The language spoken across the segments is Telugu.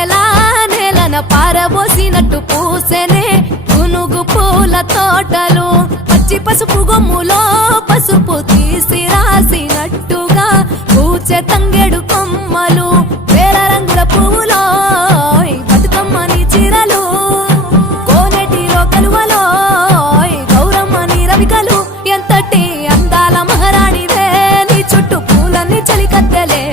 పాలెలా నేలన పారబోసినట్టు పూసెనే గునుగు పూల తోటలు పచ్చి పసుపు గొమ్ములో పసుపు తీసి రాసినట్టుగా పూచె తంగెడు కొమ్మలు వేల రంగుల పువ్వులో బతుకమ్మని చీరలు కోనేటిలో కలువలో గౌరమ్మని రవికలు ఎంతటి అందాల మహారాణివే నీ చుట్టూ పూలన్నీ చలికత్తెలే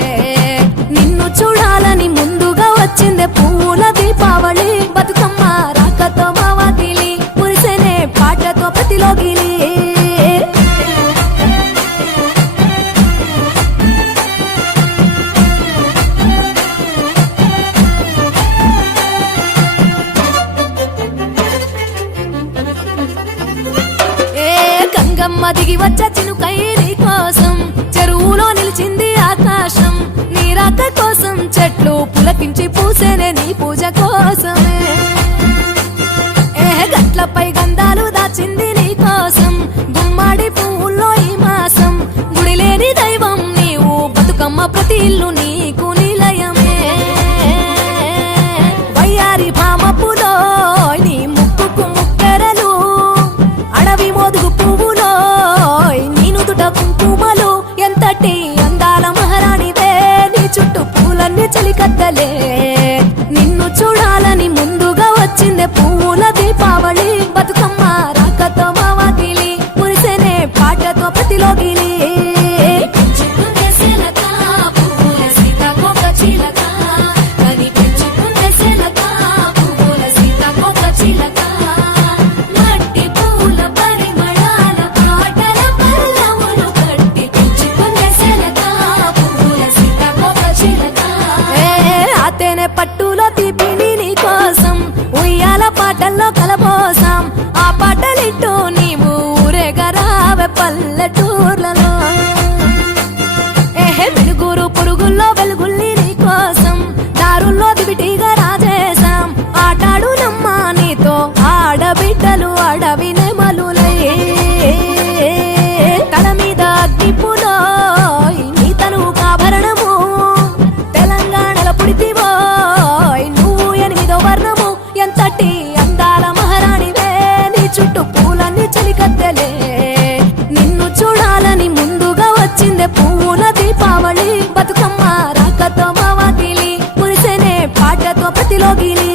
నిన్ను చూడాలని ముందుగా వచ్చిందే పూల దీపావళి బతుకమ్మ రాకతో మావాకిలి మురిసెనే పాటతో ప్రతిలోగిలి గంగమ్మ దిగి వచ్చ చినుకై నీ కోసం చెరువులో నిలిచింది ఆకాశం నీ రాక కోసం చెట్లు పులకించి పూసేనే నీ పూజ కోసమే గట్లపై గంధాలు దాచింది నీ కోసం గుమ్మాడి పువ్వుల్లో ఈ మాసం గుడి లేని దైవం నీవు బతుకమ్మ ప్రతి ఇల్లు నీకు నిలయమే వయ్యారి భామపులో నీ ముక్కుకు ముక్కెరలు అడవి మోదుగు పువ్వులో నీనుదుట కుంకుమలు ఎంతటి అందాల మహారాణివే నీ చుట్టూ పూలన్నీ చలికత్తలే నిన్ను చూడాలని ముందుగా వచ్చిందే పూల దీపావళి బతుకమ్మ రాకతో మావాకిలి మురిసెనే పాటతో ప్రతిలోగిలి పట్టులో తీపిని నీ కోసం ఉయ్యాల పాటల్లో కలపోసాం ఆ పాటలిట్టు నీవు ఊరేగరావే పల్లెటూర్లలో వెలుగురు పురుగుల్లో వెలుగుల్ని నీ కోసం దారుల్లో దివిటిగా రాజేశాం ఆటాడు నమ్మా నీతో ఆడబిడ్డలు అడవి నెమలులై తల మీద అగ్గిపులో నీ తనువు కాభరణము తెలంగాణలో పుడితివో నువ్వు 8వ వర్ణము ఎంతటి అందాల మహారాణివే నీ చుట్టూ పూలన్నీ చలికత్తెలే నిన్ను చూడాలని ముందుగా వచ్చిందే పూల దీపావళి బతుకమ్మ రాకతో మావాకిలి మురిసెనే పాటతో ప్రతిలోగిలి